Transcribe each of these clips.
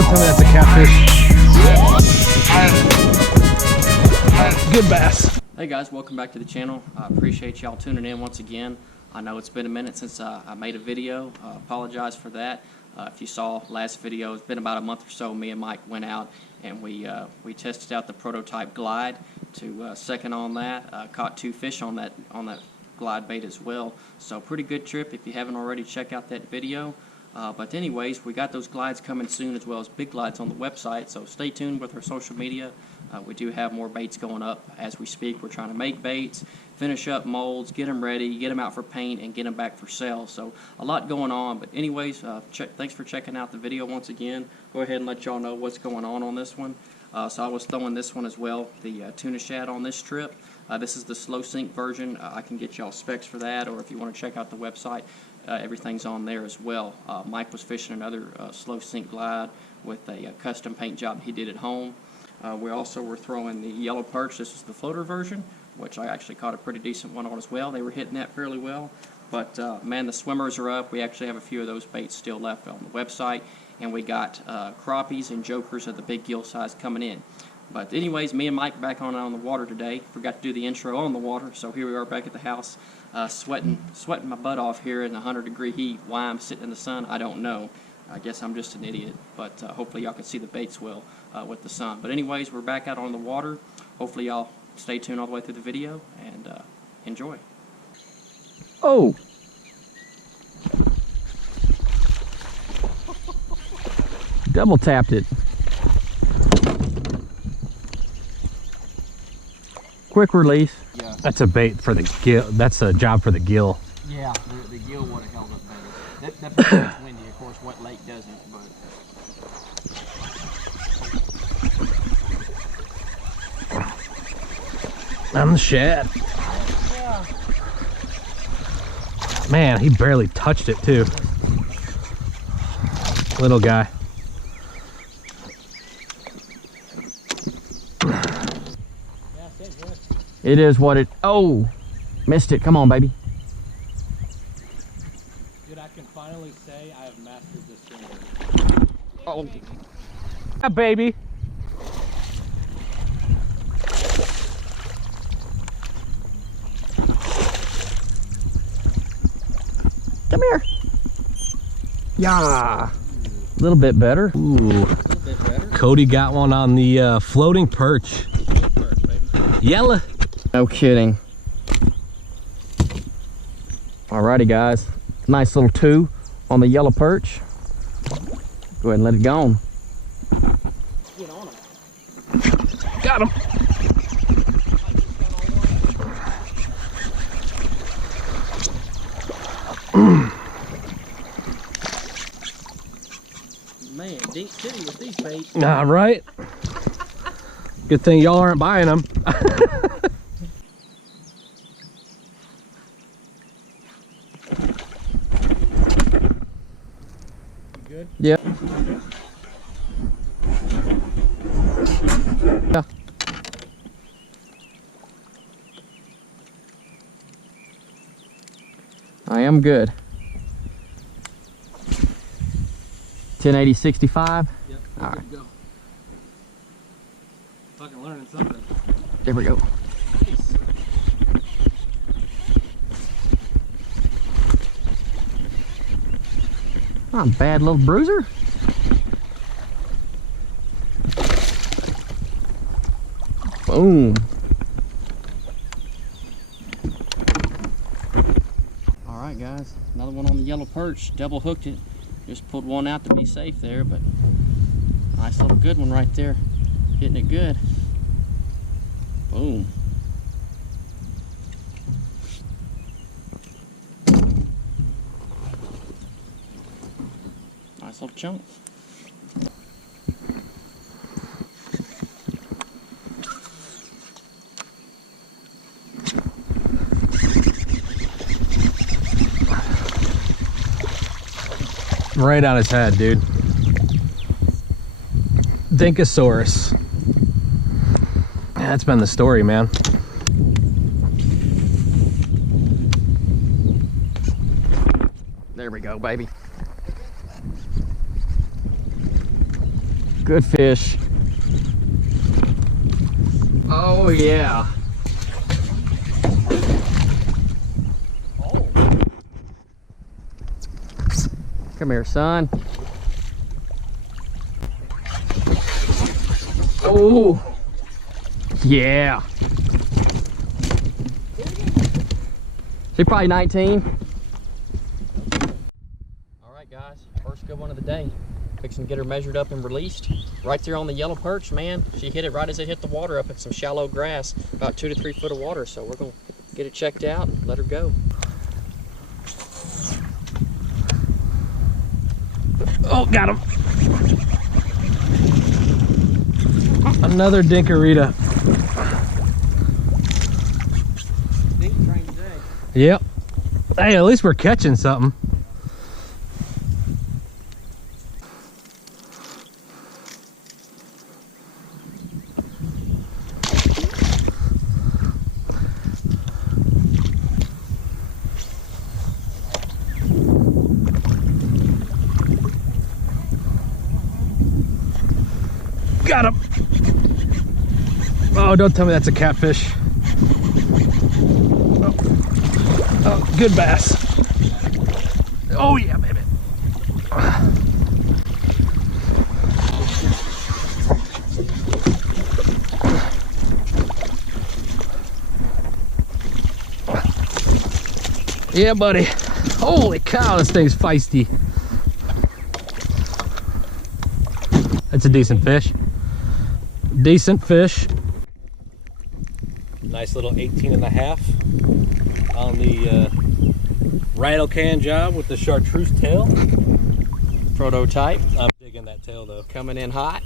Don't tell me that's a catfish. Good bass. Hey guys, welcome back to the channel. I appreciate y'all tuning in once again. I know it's been a minute since I made a video. Apologize for that. If you saw last video, it's been about a month or so. Me and Mike went out and we tested out the prototype glide. To second on that, caught 2 fish on that glide bait as well. So pretty good trip. If you haven't already, check out that video. But anyways, we got those glides coming soon, as well as big glides on the website. So stay tuned with our social media. We do have more baits going up as we speak. We're trying to make baits, finish up molds, get them ready, get them out for paint, and get them back for sale. So a lot going on. But anyways, thanks for checking out the video once again. Go ahead and let y'all know what's going on this one. So I was throwing this one as well, the tuna shad on this trip. This is the slow sink version. I can get y'all specs for that, or if you want to check out the website, everything's on there as well. Mike was fishing another slow sink glide with a custom paint job he did at home. We also were throwing the yellow perch. This is the floater version, which I actually caught a pretty decent one on as well. They were hitting that fairly well. But man, the swimmers are up. We actually have a few of those baits still left on the website. And we got crappies and jokers of the big gill size coming in. But anyways, me and Mike are back on the water today. Forgot to do the intro on the water, so here we are back at the house, sweating my butt off here in the 100-degree heat. Why I'm sitting in the sun, I don't know. I guess I'm just an idiot, but hopefully y'all can see the baits well with the sun. But anyways, we're back out on the water. Hopefully y'all stay tuned all the way through the video and enjoy. Oh! Double tapped it. Quick release. Yeah. That's a bait for the gill. That's a job for the gill. Yeah, the gill would have held up better. That gets windy, of course. What lake doesn't, but. On the shad. Yeah. Man, he barely touched it too. Little guy. It is what it. Oh, missed it. Come on, baby. Dude, I can finally say I have mastered this thing. Oh, yeah, baby. Come here. Yeah. A little bit better. Ooh. A little bit better. Cody got one on the floating perch. Yellow. No kidding. Alrighty, guys. Nice little 2 on the yellow perch. Go ahead and let it go on. Get on him. Got him. Man, Deep City with these baits. All right. Good thing y'all aren't buying them. Good? Yeah. Yeah. I am good. 1080 65. Yep. All right. Go. Fucking learning something. There we go. Nice. Not a bad little bruiser. Boom. All right, guys. Another one on the yellow perch. Double hooked it. Just pulled one out to be safe there, but nice little good one right there. Hitting it good. Boom. Nice little chunk. Right on his head, dude. Dinkosaurus. Yeah, that's been the story, man. There we go, baby. Good fish. Oh yeah. Oh. Come here, son. Oh yeah. She's probably 19. All right, guys. First good one of the day. Fixing to get her measured up and released. Right there on the yellow perch, man. She hit it right as it hit the water up in some shallow grass, about 2 to 3 foot of water. So we're gonna get it checked out and let her go. Oh, got him. Another dinkerita. Dink train today. Yep. Hey, at least we're catching something. Got him. Oh, don't tell me that's a catfish. Oh, good bass. Oh yeah, baby. Yeah, buddy. Holy cow, this thing's feisty. That's a decent fish. Decent fish. Nice little 18 and a half on the rattle can job with the chartreuse tail. Prototype. I'm digging that tail though. Coming in hot.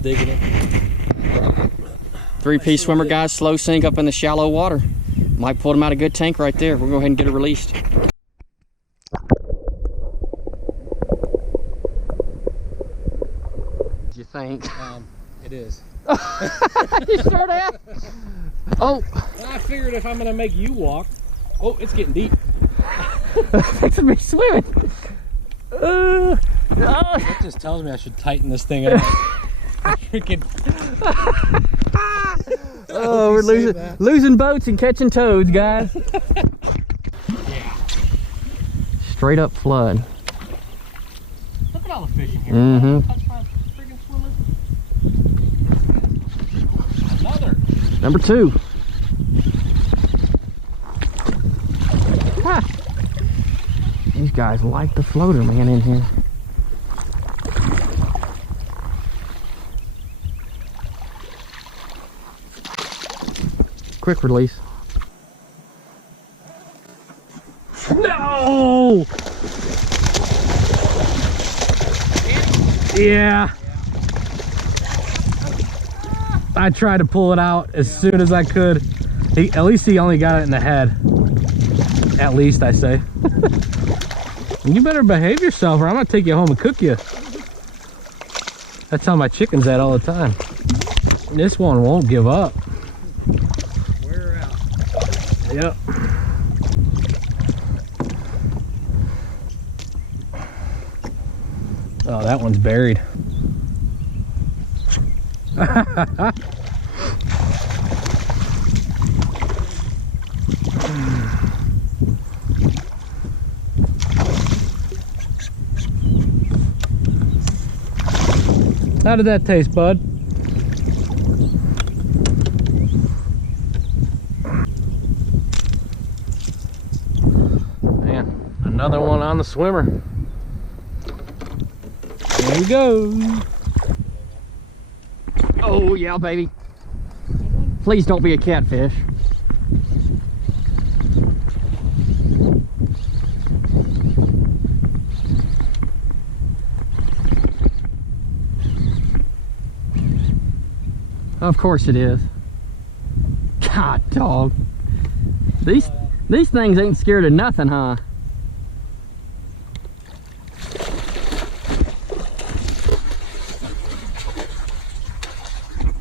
Digging it. 3-piece swimmer, guys. Slow sink up in the shallow water. Mike pulled him out a good tank right there. We'll go ahead and get it released. What do you think? It is. You sure that? Oh. I figured if I'm gonna make you walk. Oh, it's getting deep. It's me swimming. Oh. That just tells me I should tighten this thing up. Freaking. Oh, we're losing boats and catching toads, guys. Yeah. Straight up flood. Look at all the fish in here. Mm-hmm. Touch my freaking swimmer. Another. Number 2. Ha. These guys like the floater, man, in here. Quick release. No! Yeah. I tried to pull it out as soon as I could. At least he only got it in the head. At least, I say. You better behave yourself or I'm gonna take you home and cook you. That's how my chicken's at all the time. This one won't give up. We're out. Yep. Oh, that one's buried. How did that taste, bud? Man, another one on the swimmer. There we go. Oh, yeah, baby. Please don't be a catfish. Of course it is. God, dog. These things ain't scared of nothing, huh?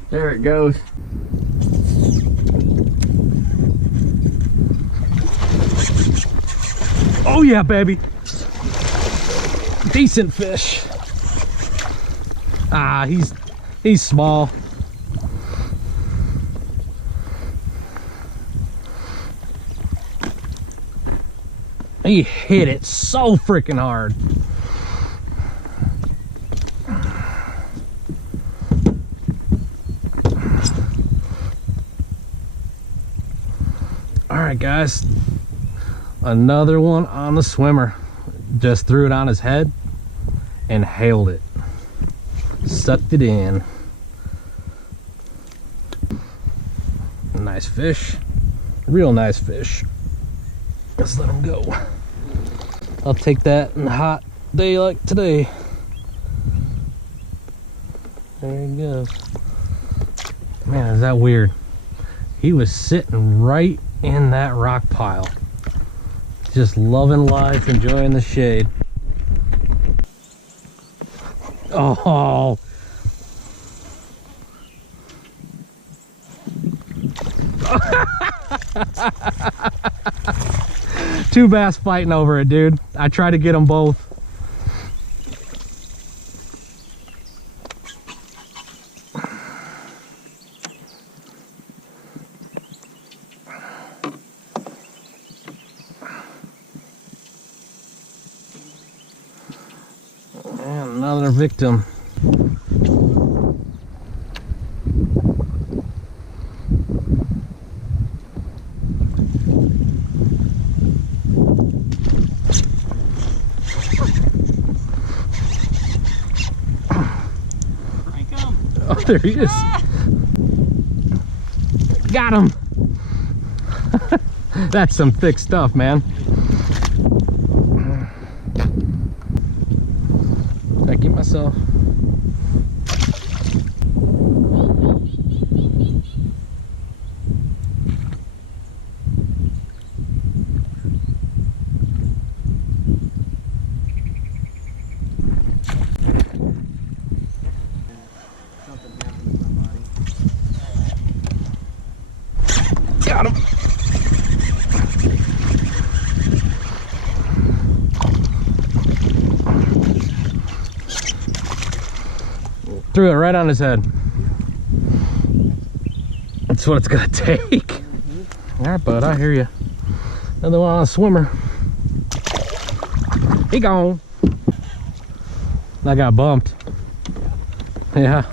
There it goes. Oh yeah, baby. Decent fish. Ah, he's small. He hit it so freaking hard. All right, guys. Another one on the swimmer. Just threw it on his head and hailed it. Sucked it in. Nice fish. Real nice fish. Let's let him go. I'll take that in a hot day like today. There he goes. Man, is that weird? He was sitting right in that rock pile. Just loving life, enjoying the shade. Oh. Two bass fighting over it, dude. I tried to get them both. And another victim. Oh, there he is. Got him. That's some thick stuff, man. I keep myself. Got him. Threw it right on his head. That's what it's gonna take. All right, bud, I hear you. Another one on a swimmer. He gone. I got bumped. Yeah.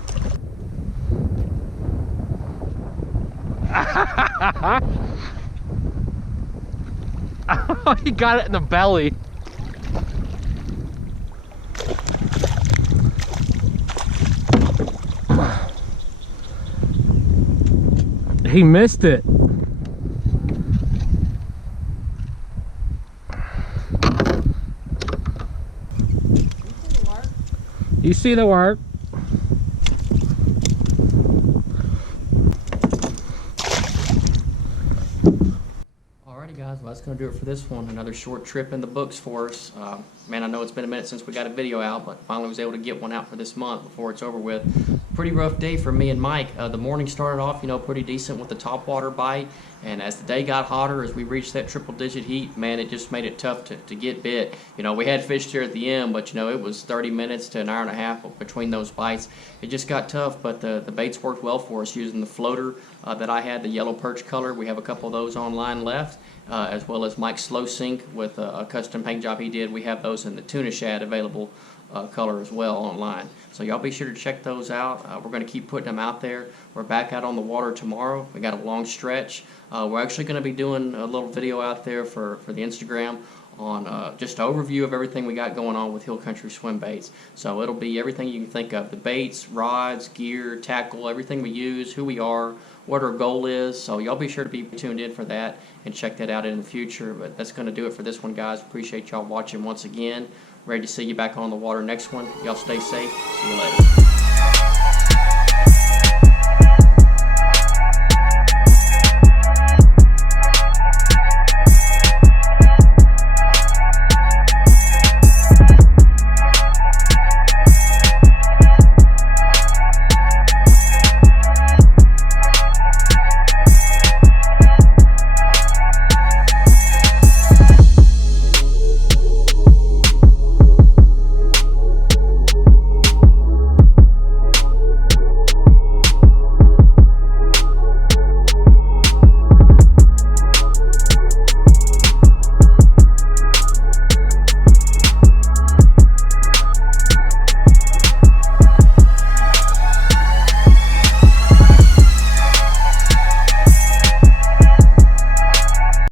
Oh, he got it in the belly. He missed it. You see the work? Alrighty guys, well that's going to do it for this one. Another short trip in the books for us. Man, I know it's been a minute since we got a video out, but finally was able to get one out for this month before it's over with. Pretty rough day for me and Mike. The morning started off, pretty decent with the topwater bite, and as the day got hotter, as we reached that triple-digit heat, man, it just made it tough to get bit. We had fished here at the end, but it was 30 minutes to an hour and a half between those bites. It just got tough, but the baits worked well for us using the floater that I had, the yellow perch color. We have a couple of those online left, as well as Mike's slow sink with a custom paint job he did. We have those in the tuna shad available color as well online. So y'all be sure to check those out. We're going to keep putting them out there. We're back out on the water tomorrow. We got a long stretch. We're actually going to be doing a little video out there for the Instagram on just an overview of everything we got going on with Hill Country Swimbaits. So it'll be everything you can think of. The baits, rods, gear, tackle, everything we use, who we are, what our goal is. So y'all be sure to be tuned in for that and check that out in the future. But that's going to do it for this one, guys. Appreciate y'all watching once again. Ready to see you back on the water next one. Y'all stay safe. See you later.